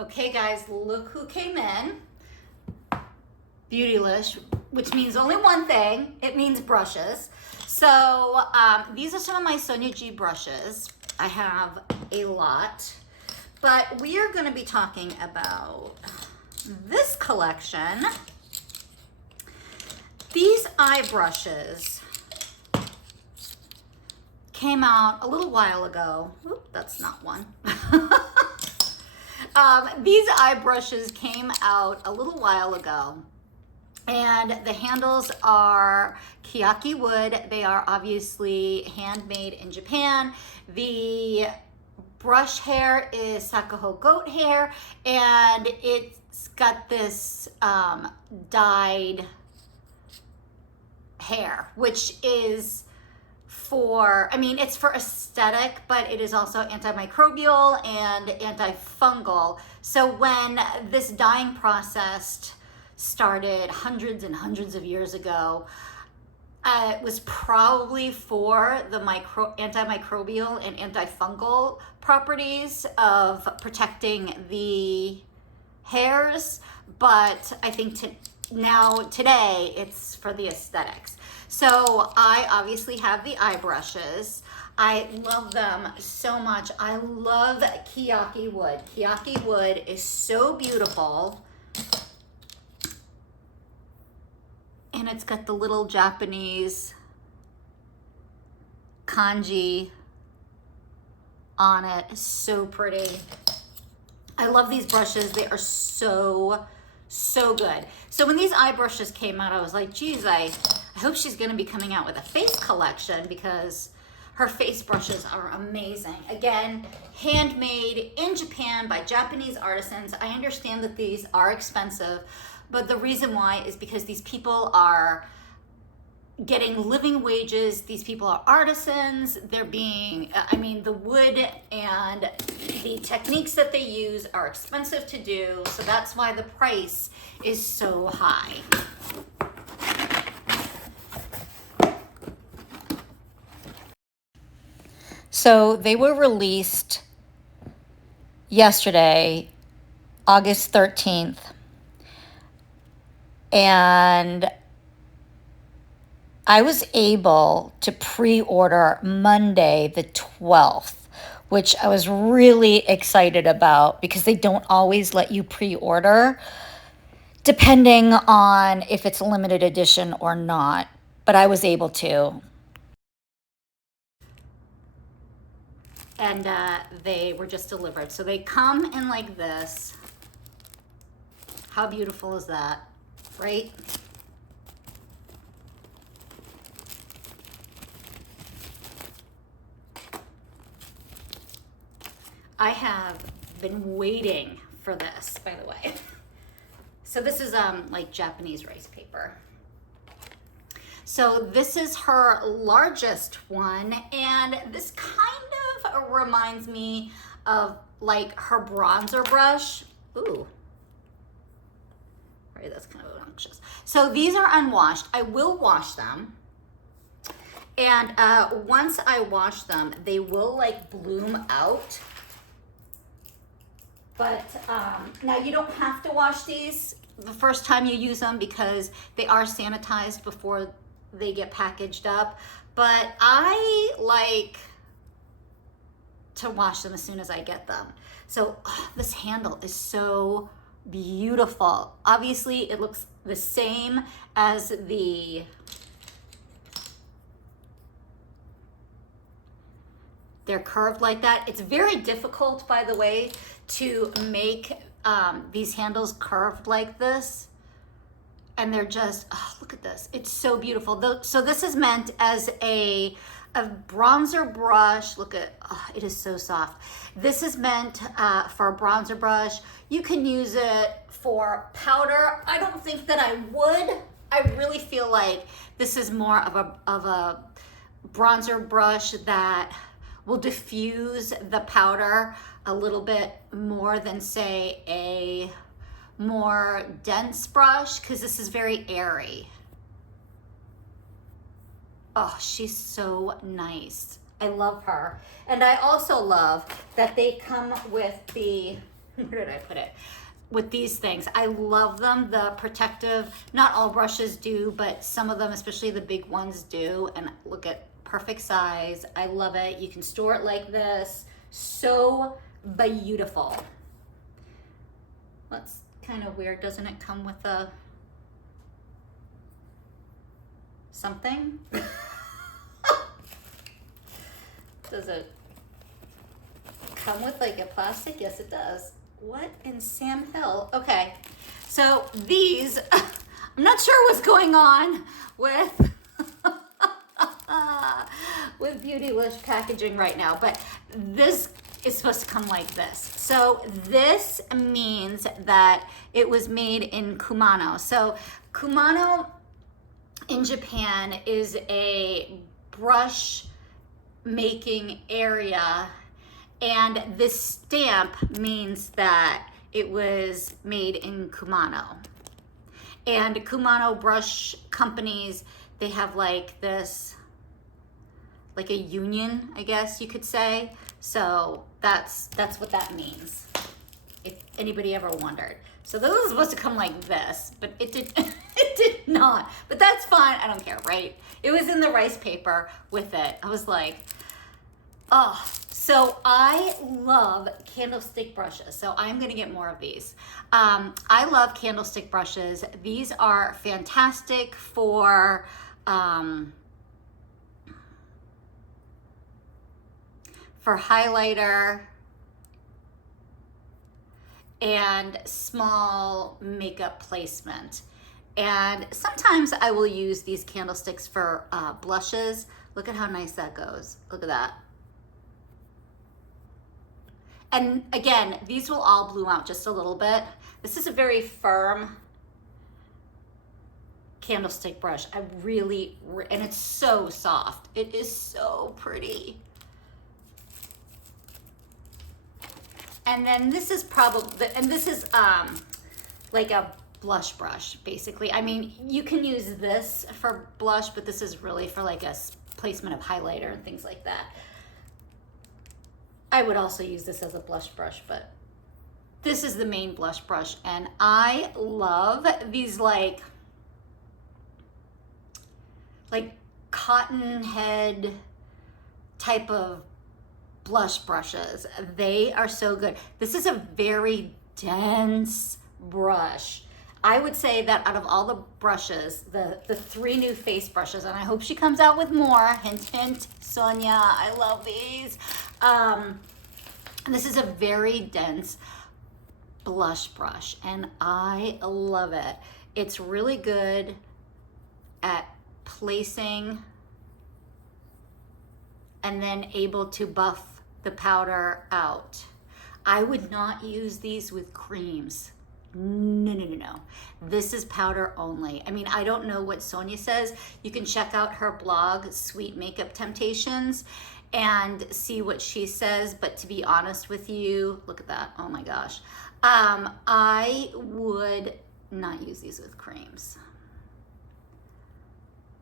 Okay guys, look who came in. Beautylish, which means only one thing. It means brushes. So these are some of my Sonia G brushes. I have a lot, but we are gonna be talking about this collection. These eye brushes came out a little while ago. Oop, that's not one. These eye brushes came out a little while ago, and the handles are Keyaki wood. They are obviously handmade in Japan. The brush hair is Sakaho goat hair, and it's got this dyed hair, which is it's for aesthetic, but it is also antimicrobial and antifungal. So when this dyeing process started hundreds and hundreds of years ago, it was probably for the antimicrobial and antifungal properties of protecting the hairs, but I think today it's for the aesthetics. So I obviously have the eye brushes. I love them so much. I love Keyaki wood. Keyaki wood is so beautiful. And it's got the little Japanese kanji on it. It's so pretty. I love these brushes. They are so good. So when these eye brushes came out, I was like, geez, I hope she's gonna be coming out with a face collection, because her face brushes are amazing. Again, handmade in Japan by Japanese artisans. I understand that these are expensive, but the reason why is because these people are getting living wages. These people are artisans. They're being, the wood and the techniques that they use are expensive to do. So that's why the price is so high. So they were released yesterday, August 13th. And I was able to pre-order Monday the 12th, which I was really excited about, because they don't always let you pre-order depending on if it's a limited edition or not, but I was able to. And they were just delivered. So they come in like this. How beautiful is that, right? I have been waiting for this, by the way. So this is like Japanese rice paper. So this is her largest one, and this kind of reminds me of like her bronzer brush. Ooh, right, that's kind of obnoxious. So these are unwashed. I will wash them. And once I wash them, they will like bloom out. But now you don't have to wash these the first time you use them, because they are sanitized before they get packaged up. But I like to wash them as soon as I get them. So this handle is so beautiful. Obviously it looks the same as they're curved like that. It's very difficult, by the way, to make these handles curved like this. And they're just, look at this. It's so beautiful. So this is meant as a bronzer brush. Look at, it is so soft. This is meant for a bronzer brush. You can use it for powder. I don't think that I would. I really feel like this is more of a bronzer brush that will diffuse the powder a little bit more than, say, a more dense brush, because this is very airy. Oh, she's so nice. I love her. And I also love that they come with the where did I put it? With these things. I love them. The protective, not all brushes do, but some of them, especially the big ones, do. And look at perfect size. I love it. You can store it like this. So beautiful. That's kind of weird. Doesn't it come with a something? Does it come with like a plastic? Yes, it does. What in Sam Hill? Okay, so these, I'm not sure what's going on with with Beautylish packaging right now, but this is supposed to come like this. So this means that it was made in Kumano. So Kumano in Japan is a brush making area, and this stamp means that it was made in Kumano. And Kumano brush companies, they have like this, like a union, I guess you could say. So that's what that means, if anybody ever wondered. So this was supposed to come like this, but it did it did not. But that's fine, I don't care, right? It was in the rice paper with it. I was like, oh. So I love candlestick brushes, so I'm gonna get more of these. I love candlestick brushes. These are fantastic for highlighter and small makeup placement. And sometimes I will use these candlesticks for blushes. Look at how nice that goes. Look at that. And again, these will all bloom out just a little bit. This is a very firm candlestick brush. I really, and it's so soft. It is so pretty. And then this is probably, and this is like a blush brush, basically. I mean, you can use this for blush, but this is really for like a placement of highlighter and things like that. I would also use this as a blush brush, but this is the main blush brush. And I love these like cotton head type of blush brushes. They are so good. This is a very dense brush. I would say that out of all the brushes, the 3 new face brushes, and I hope she comes out with more, hint, hint, Sonia, I love these. This is a very dense blush brush, and I love it. It's really good at placing and then able to buff the powder out. I would not use these with creams. No. This is powder only. I mean, I don't know what Sonia says. You can check out her blog, Sweet Makeup Temptations, and see what she says. But to be honest with you, look at that. Oh my gosh. I would not use these with creams.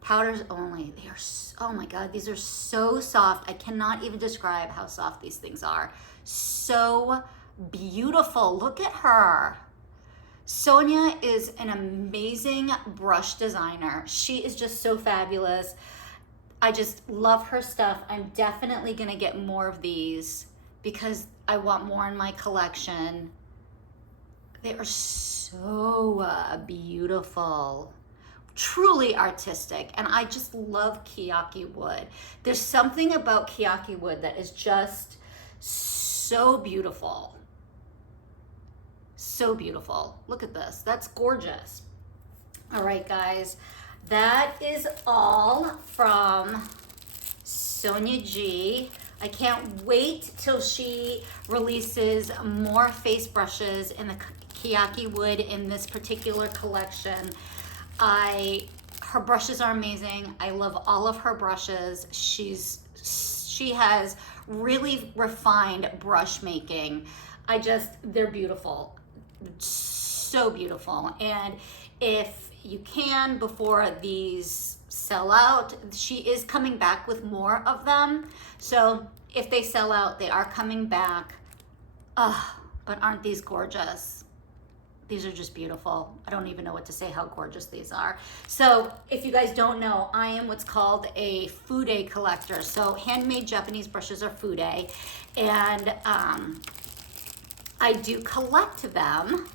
Powders only. They are so, oh my God, these are so soft. I cannot even describe how soft these things are. So beautiful. Look at her. Sonia is an amazing brush designer. She is just so fabulous. I just love her stuff. I'm definitely gonna get more of these because I want more in my collection. They are so beautiful, truly artistic, and I just love Keyaki wood. There's something about Keyaki wood that is just so beautiful. So beautiful. Look at this. That's gorgeous. All right, guys. That is all from Sonia G. I can't wait till she releases more face brushes in the Keyaki wood in this particular collection. Her brushes are amazing. I love all of her brushes. She has really refined brush making. They're beautiful. So beautiful. And if you can, before these sell out, she is coming back with more of them. So if they sell out, they are coming back. But aren't these gorgeous? These are just beautiful. I don't even know what to say how gorgeous these are. So if you guys don't know, I am what's called a fude collector. So handmade Japanese brushes are fude, and I do collect them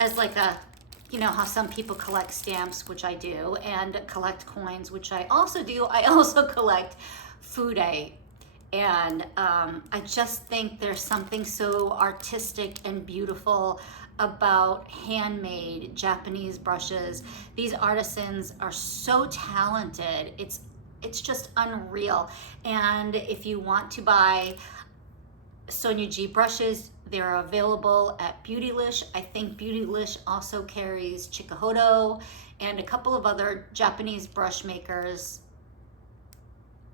as like a, you know how some people collect stamps, which I do, and collect coins, which I also do. I also collect fude. And I just think there's something so artistic and beautiful about handmade Japanese brushes. These artisans are so talented. It's just unreal. And if you want to buy Sonia G brushes, they're available at Beautylish. I think Beautylish also carries Chikuhodo and a couple of other Japanese brush makers.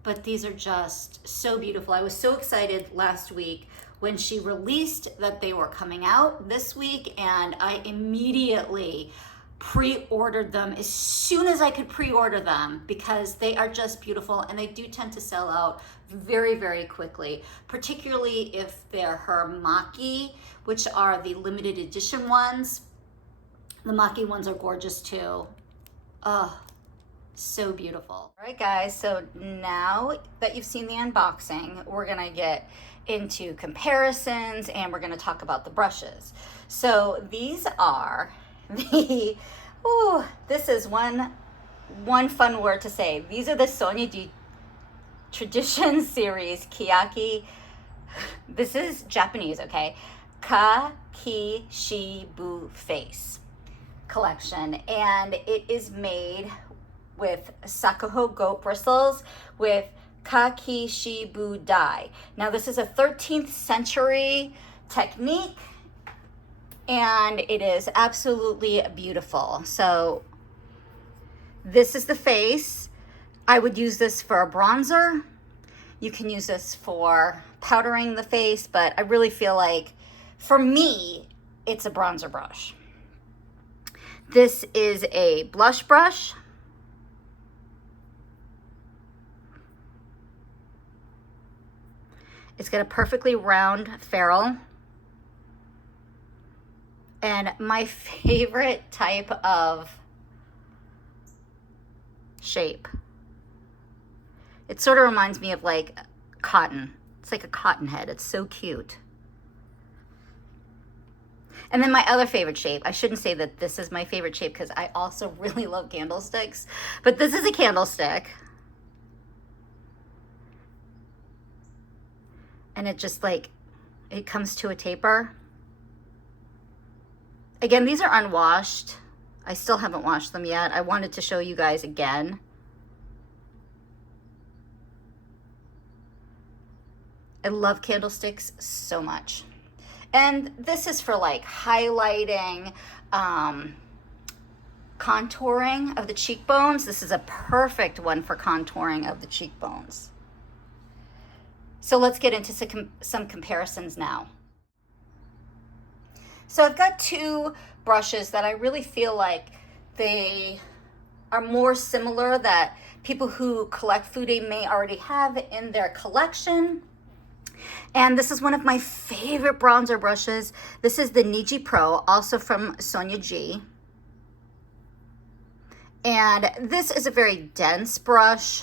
But these are just so beautiful. I was so excited last week when she released that they were coming out this week, and I immediately pre-ordered them as soon as I could pre-order them because they are just beautiful, and they do tend to sell out very, very quickly, particularly if they're her Maki, which are the limited edition ones. The Maki ones are gorgeous too. Oh, so beautiful. All right, guys, so now that you've seen the unboxing, we're gonna get into comparisons and we're gonna talk about the brushes. So these are the, ooh, this is one fun word to say. These are the Sonia G Tradition Series Keyaki, this is Japanese, okay? Kakishibu face collection, and it is made with Sakuho goat bristles with Kakishibu dye. Now this is a 13th century technique and it is absolutely beautiful. So this is the face. I would use this for a bronzer. You can use this for powdering the face, but I really feel like for me, it's a bronzer brush. This is a blush brush. It's got a perfectly round ferrule. And my favorite type of shape. It sort of reminds me of like cotton. It's like a cotton head. It's so cute. And then my other favorite shape, I shouldn't say that this is my favorite shape because I also really love candlesticks, but this is a candlestick. And it just like, it comes to a taper. Again, these are unwashed. I still haven't washed them yet. I wanted to show you guys again. I love candlesticks so much. And this is for like highlighting, contouring of the cheekbones. This is a perfect one for contouring of the cheekbones. So let's get into some comparisons now. So I've got two brushes that I really feel like they are more similar, that people who collect fude may already have in their collection. And this is one of my favorite bronzer brushes. This is the Niji Pro, also from Sonia G. And this is a very dense brush.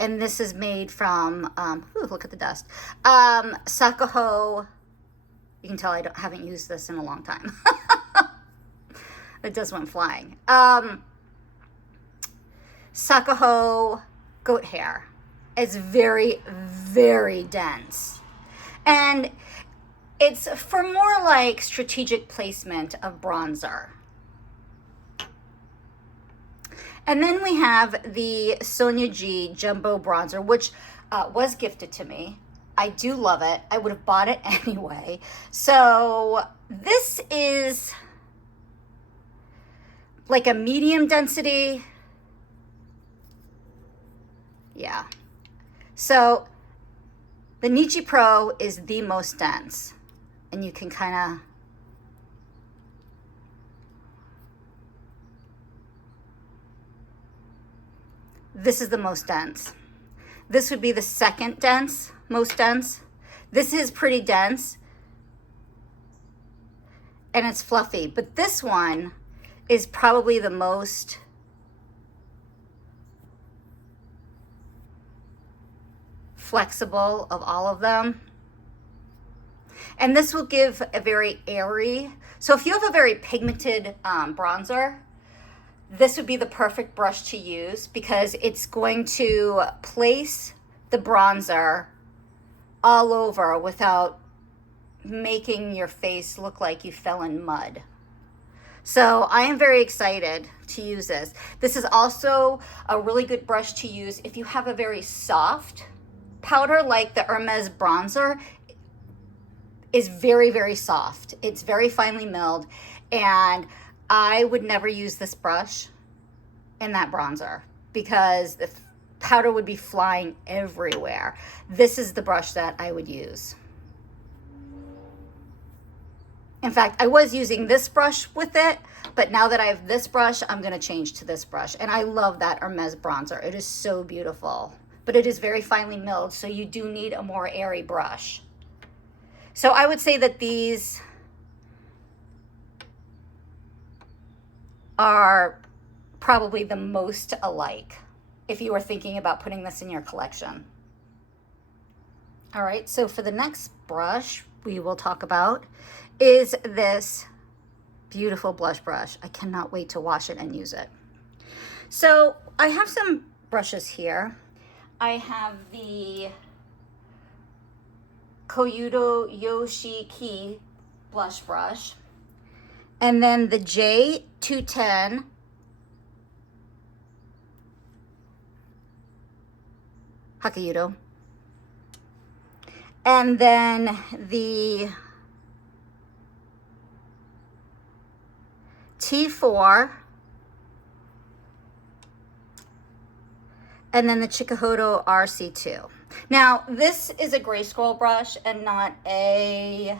And this is made from, ooh, look at the dust, Sakuho. You can tell I haven't used this in a long time. It just went flying. Sakuho goat hair. It's very, very dense. And it's for more like strategic placement of bronzer. And then we have the Sonia G Jumbo Bronzer, which was gifted to me. I do love it. I would have bought it anyway. So this is like a medium density. Yeah. So the Niji Pro is the most dense. And you can kind of, this is the most dense. This would be the second dense, most dense. This is pretty dense and it's fluffy, but this one is probably the most flexible of all of them. And this will give a very airy, so if you have a very pigmented bronzer, this would be the perfect brush to use because it's going to place the bronzer all over without making your face look like you fell in mud. So I am very excited to use this. This is also a really good brush to use if you have a very soft powder, like the Hermes bronzer is very, very soft. It's very finely milled, and I would never use this brush in that bronzer because the powder would be flying everywhere. This is the brush that I would use. In fact, I was using this brush with it, but now that I have this brush, I'm gonna change to this brush. And I love that Hermes bronzer. It is so beautiful, but it is very finely milled, so you do need a more airy brush. So I would say that these are probably the most alike if you were thinking about putting this in your collection. All right, so for the next brush we will talk about is this beautiful blush brush. I cannot wait to wash it and use it. So I have some brushes here. I have the Koyudo Yoshiki blush brush, and then the J210 Hakayudo, and then the T4, and then the Chikuhodo RC2. Now, this is a gray scroll brush and not a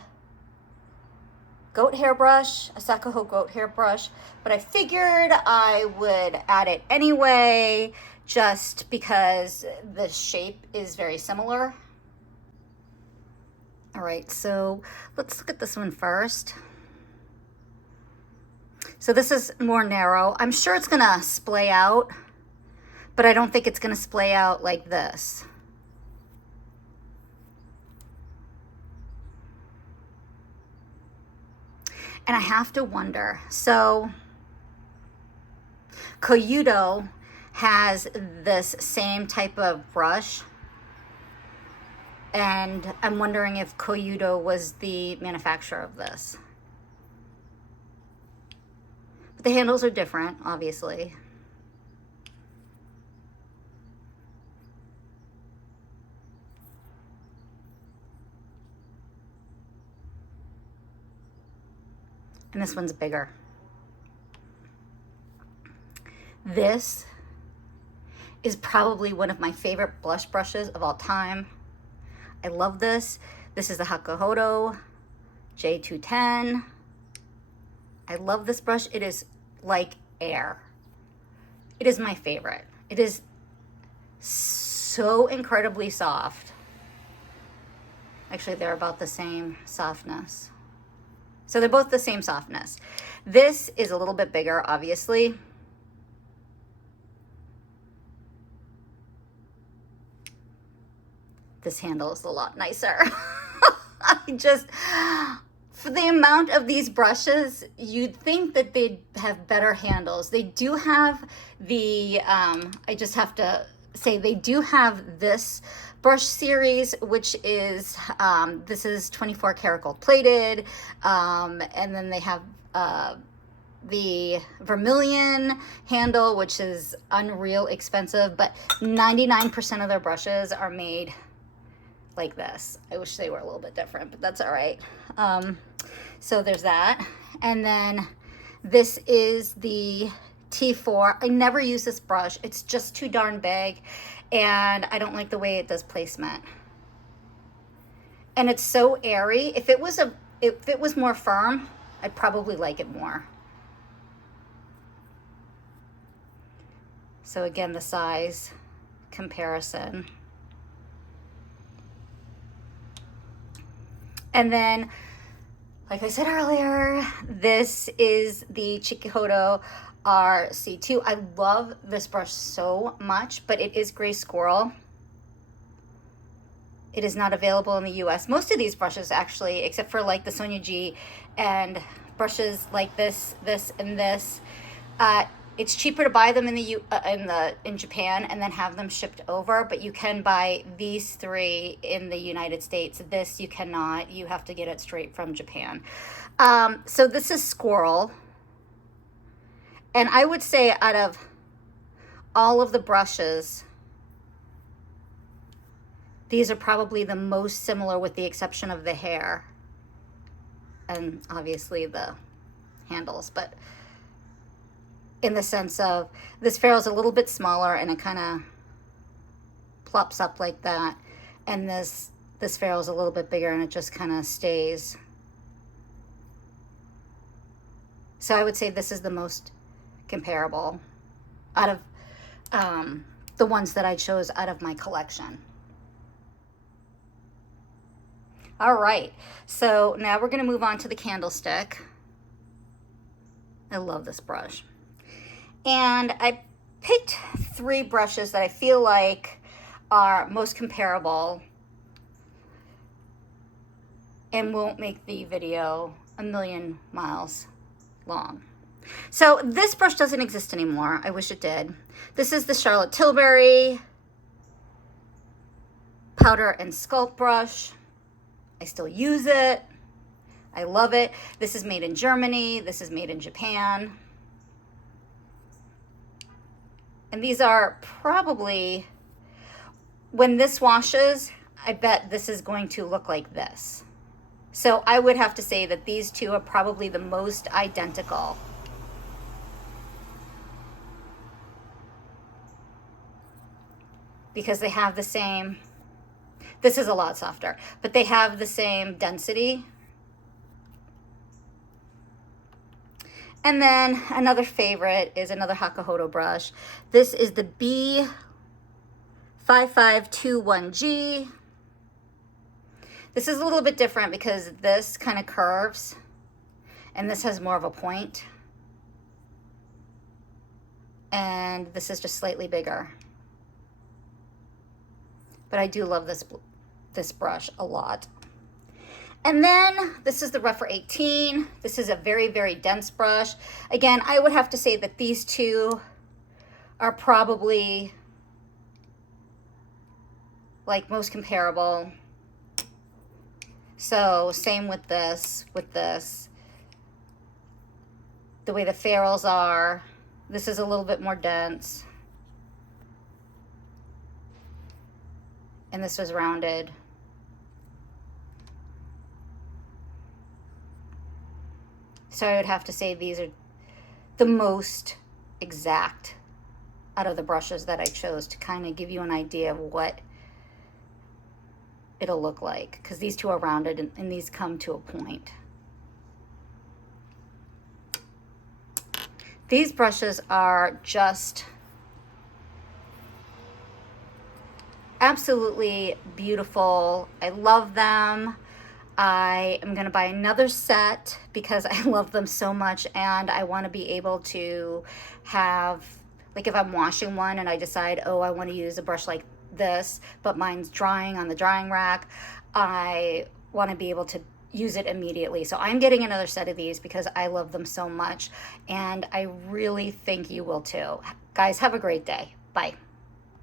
goat hair brush, a Sakaho goat hair brush, but I figured I would add it anyway, just because the shape is very similar. All right, so let's look at this one first. So this is more narrow. I'm sure it's gonna splay out, but I don't think it's gonna splay out like this. And I have to wonder, so Koyudo has this same type of brush, and I'm wondering if Koyudo was the manufacturer of this. But the handles are different, obviously. And this one's bigger. This is probably one of my favorite blush brushes of all time. I love this. This is the Hakuhodo J210. I love this brush. It is like air. It is my favorite. It is so incredibly soft. Actually, they're about the same softness. So they're both the same softness. This is a little bit bigger, obviously. This handle is a lot nicer. For the amount of these brushes, you'd think that they'd have better handles. They do have the, I just have to say, they do have this brush series, which is, this is 24 karat gold plated, and then they have the vermilion handle, which is unreal expensive, but 99% of their brushes are made like this. I wish they were a little bit different, but that's all right. So there's that. And then this is the T4. I never use this brush. It's just too darn big, and I don't like the way it does placement. And it's so airy. If it was more firm, I'd probably like it more. So again, the size comparison. And then, like I said earlier, this is the Chikuhodo RC2. I love this brush so much, but it is gray squirrel. It is not available in the US. Most of these brushes actually, except for like the Sonia G and brushes like this, and this, it's cheaper to buy them in Japan and then have them shipped over, but you can buy these three in the United States. This you cannot. You have to get it straight from Japan. So this is Squirrel. And I would say out of all of the brushes, these are probably the most similar with the exception of the hair and obviously the handles, but in the sense of this ferrule's a little bit smaller and it kind of plops up like that, and this ferrule's a little bit bigger and it just kind of stays. So I would say this is the most comparable out of the ones that I chose out of my collection. All right, so now we're gonna move on to the candlestick. I love this brush. And I picked three brushes that I feel like are most comparable and won't make the video a million miles long. So this brush doesn't exist anymore. I wish it did. This is the Charlotte Tilbury Powder and Sculpt brush. I still use it. I love it. This is made in Germany. This is made in Japan. And these are probably, when this washes, I bet this is going to look like this. So I would have to say that these two are probably the most identical. Because they have the same, this is a lot softer, but they have the same density. And then another favorite is another Hakuhodo brush. This is the B5521G. This is a little bit different because this kind of curves and this has more of a point. And this is just slightly bigger. But I do love this brush a lot. And then this is the Rougher 18. This is a very, very dense brush. Again, I would have to say that these two are probably like most comparable. So same with this, the way the ferrules are. This is a little bit more dense. And this was rounded. So I would have to say these are the most exact out of the brushes that I chose to kind of give you an idea of what it'll look like, because these two are rounded and these come to a point. These brushes are just absolutely beautiful. I love them. I am going to buy another set because I love them so much, and I want to be able to have, like if I'm washing one and I decide, oh, I want to use a brush like this, but mine's drying on the drying rack, I want to be able to use it immediately. So I'm getting another set of these because I love them so much, and I really think you will too. Guys, have a great day. Bye.